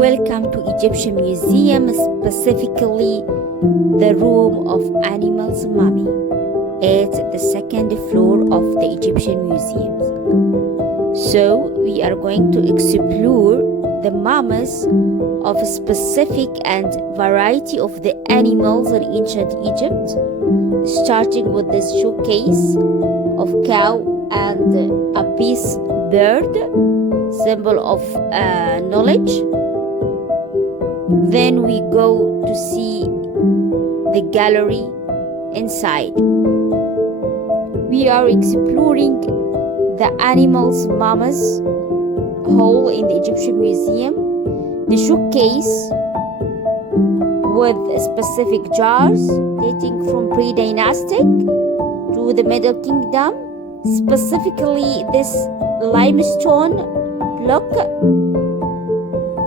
Welcome to Egyptian Museum, specifically the room of animals mummy. It's the second floor of the Egyptian Museum. So we are going to explore the mummies of a specific and variety of the animals in ancient Egypt, starting with this showcase of cow and a peace bird, symbol of knowledge. Then we go to see the gallery inside. We are exploring the animals mummies hall in the Egyptian Museum, the showcase with specific jars dating from pre-dynastic to the Middle Kingdom, specifically this limestone block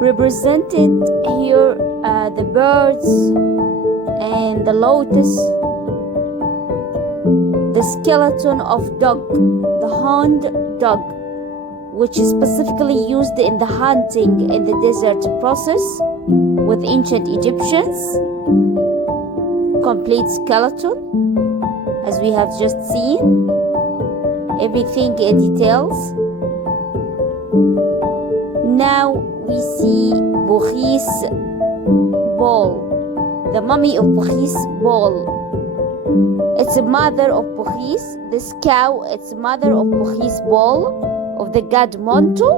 represented here the birds and the lotus, the skeleton of dog, the horned dog, which is specifically used in the hunting in the desert process with ancient Egyptians. Complete skeleton, as we have just seen, everything in details. Now we see Bukhis Ball, the mummy of Bukhis Ball. It's a mother of Bukhis. This cow, it's mother of Bukhis Ball, of the god Montu,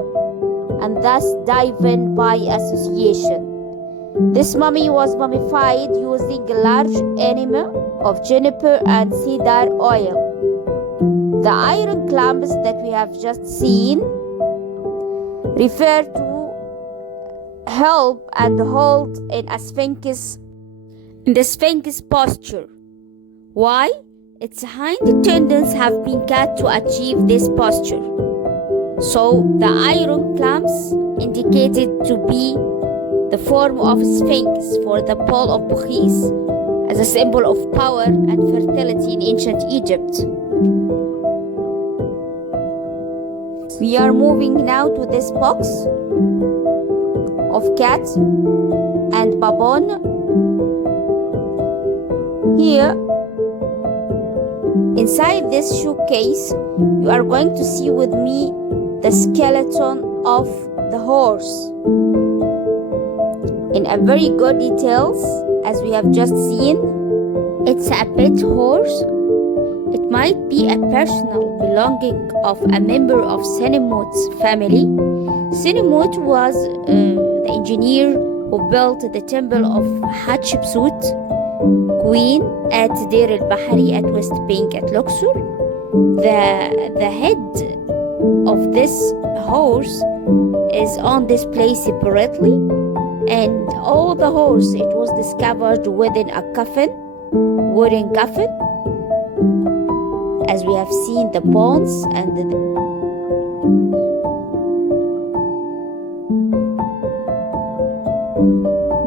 and thus divine by association. This mummy was mummified using a large enema of juniper and cedar oil. The iron clamps that we have just seen refer to help and hold in the sphinx posture. Why? Its hind tendons have been cut to achieve this posture. So the iron clamps indicated to be the form of sphinx for the pole of Bukhis as a symbol of power and fertility in ancient Egypt. We are moving now to this box of cat and baboon. Here, inside this showcase, you are going to see with me the skeleton of the horse in a very good details, as we have just seen. It's a pet horse. It might be a personal belonging of a member of Senimut's family. Senimut was the engineer who built the temple of Hatshepsut, queen, at Deir el-Bahari at West Bank at Luxor. The head of this horse is on display separately, and all the horse, it was discovered within a coffin, wooden coffin, as we have seen the bones and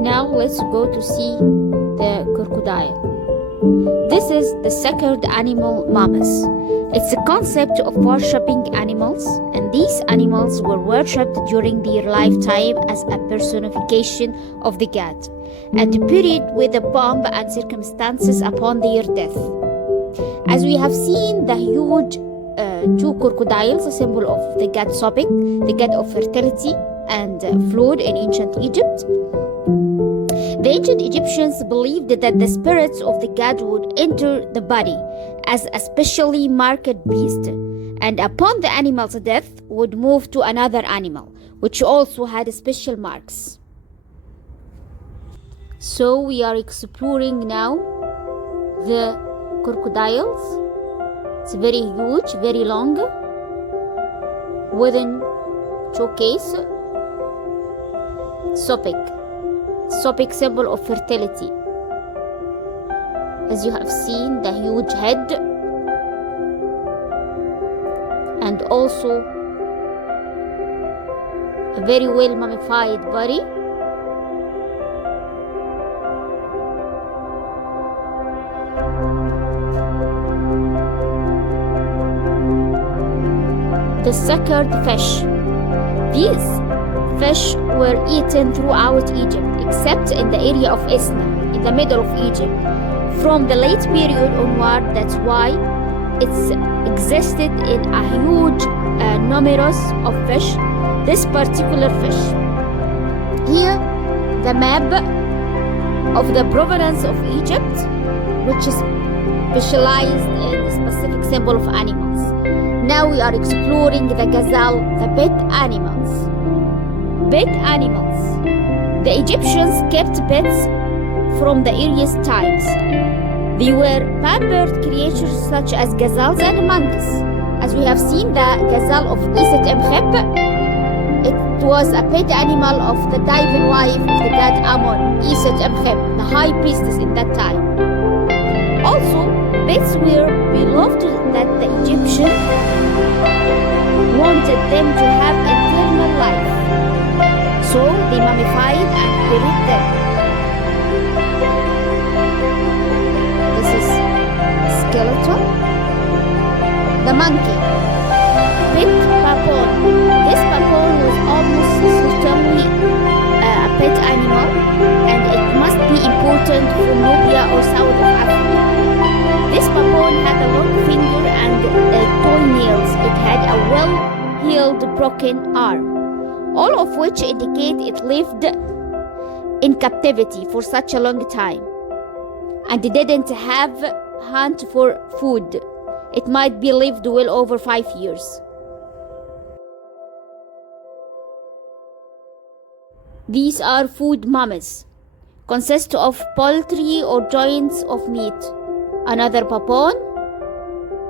Now let's go to see the crocodile. This is the sacred animal mummies. It's a concept of worshipping animals, and these animals were worshipped during their lifetime as a personification of the god, and buried with the pomp and circumstances upon their death. As we have seen, the huge two crocodiles, a symbol of the god Sobek, the god of fertility and flood in ancient Egypt. The ancient Egyptians believed that the spirits of the god would enter the body as a specially marked beast, and upon the animal's death would move to another animal, which also had special marks. So we are exploring now the crocodiles. It's very huge, very long, wooden showcase. Sobek, symbol of fertility. As you have seen, the huge head, and also a very well mummified body. The sacred fish. These fish were eaten throughout Egypt, except in the area of Isna, in the middle of Egypt. From the late period onward, that's why it's existed in a huge numerous of fish, this particular fish. Here, the map of the provenance of Egypt, which is specialized in the specific symbol of animals. Now we are exploring the gazelle, the pet animals. Pet animals. The Egyptians kept pets from the earliest times. They were pampered creatures such as gazelles and monkeys. As we have seen, the gazelle of Iset Mkheb, it was a pet animal of the divine wife of the god Ammon, Iset Mkheb, the high priestess in that time. Also, pets were beloved that the Egyptians wanted them to have eternal life. So they mummified and buried them. This is skeleton. The monkey. Pet papon. This papon was almost certainly a pet animal, and it must be imported from Nubia or south of Africa. This papon had a long finger and toenails. It had a well-healed broken arm, all of which indicate it lived in captivity for such a long time and didn't have hunt for food. It might be lived well over 5 years. These are food mummies, consist of poultry or joints of meat. Another papon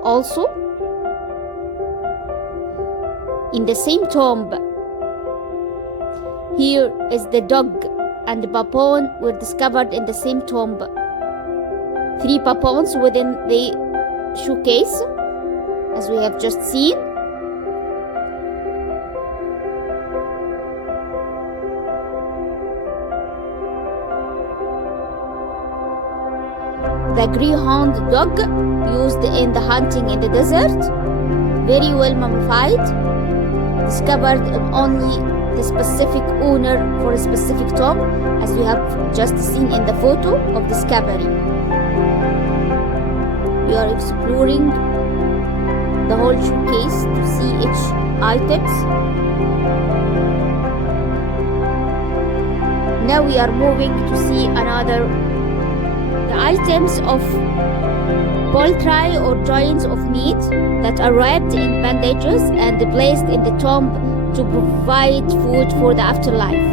also in the same tomb. Here is the dog and the papon were discovered in the same tomb. 3 papons within the showcase, as we have just seen. The greyhound dog used in the hunting in the desert, very well mummified, discovered only the specific owner for a specific tomb, as we have just seen in the photo of discovery. We are exploring the whole showcase to see each items. Now we are moving to see the items of poultry or joints of meat that are wrapped in bandages and placed in the tomb to provide food for the afterlife.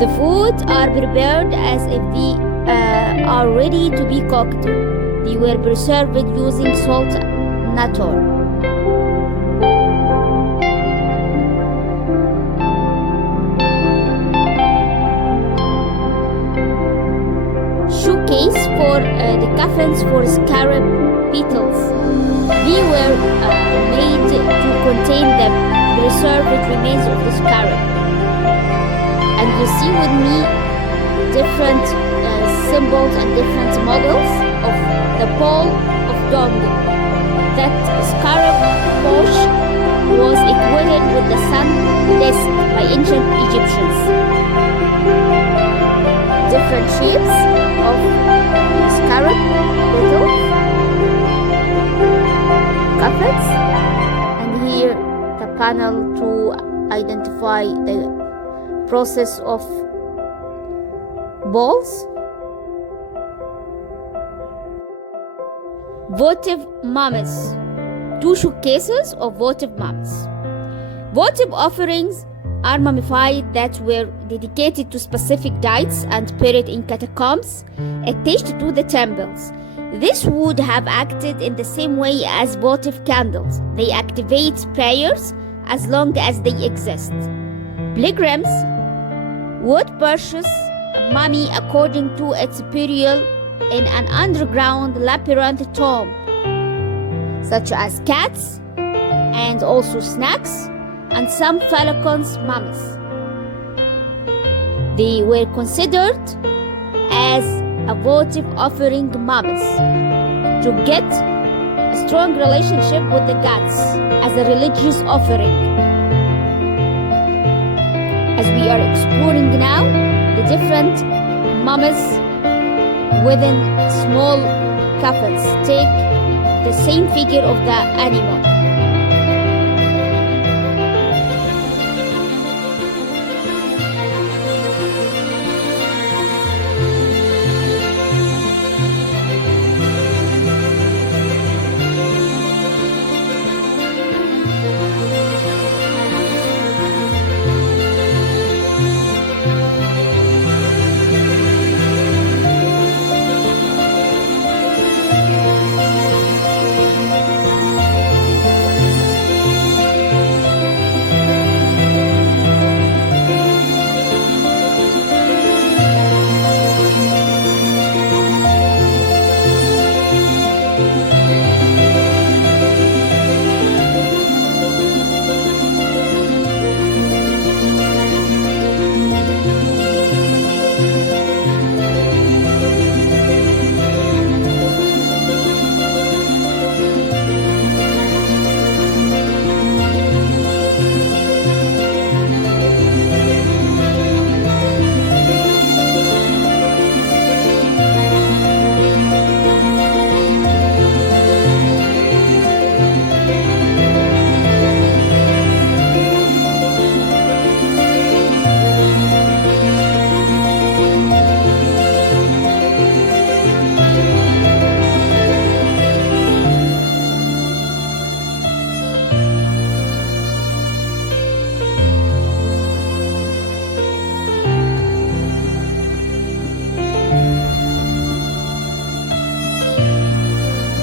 The food are prepared as if they are ready to be cooked. They were preserved using salt nattor. Showcase for the coffins for scarab beetles. They were made to contain the preserved remains of the scarab. And you see with me different symbols and different models of the ball of dog. That scarab pouch was equated with the sun disk by ancient Egyptians. Different shapes of scarab beetles, coffins, and here the panel to identify the process of balls. Votive mummies. 2 showcases of votive mummies. Votive offerings are mummified that were dedicated to specific deities and buried in catacombs attached to the temples. This would have acted in the same way as votive candles. They activate prayers as long as they exist. Pilgrims would purchase a mummy according to its burial in an underground labyrinth tomb, such as cats and also snakes and some falcons' mummies. They were considered as a votive offering mummies to get a strong relationship with the gods as a religious offering. as we are exploring now the different mummies within small coffins. Take the same figure of the animal.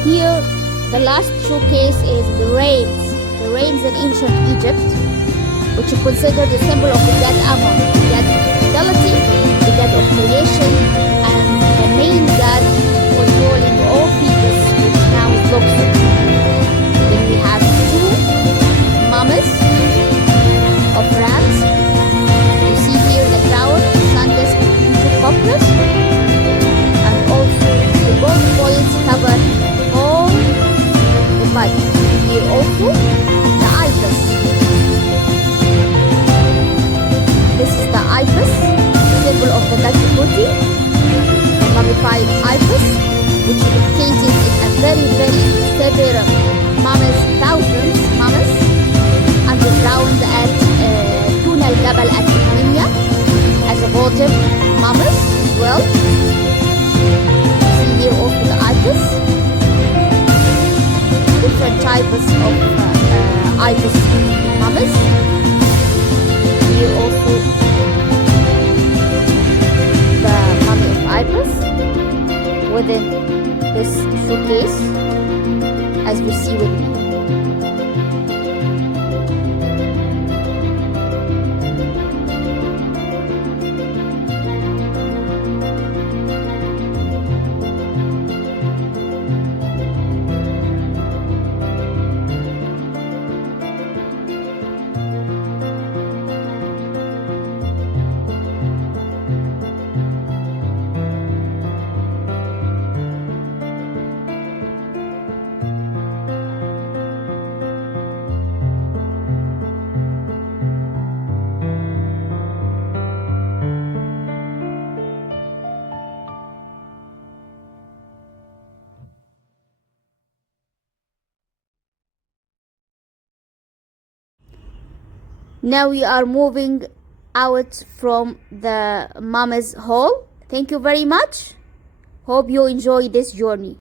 Here, the last showcase is the rains. The rains in ancient Egypt, which are considered the symbol of the god Ammon, the god of fertility, the god of creation, and the main god controlling all peoples, which now is Luxor. Then we have two mummies of rams. You see here the crown, sun disk, two couplers, and also the gold coins cover all the body. Here also the ibis. This is the ibis, symbol of the god Djibouti, the mummified ibis, which is located in a very, very severe mummies, thousands mummies, underground at Tuna al-Jabal at Armenia, as a votive mummies as well. See here also the ibis. Different types of ibis mummies. Here also the mummy of ibis within this showcase, as we see with me. Now we are moving out from the Mama's Hall. Thank you very much. Hope you enjoy this journey.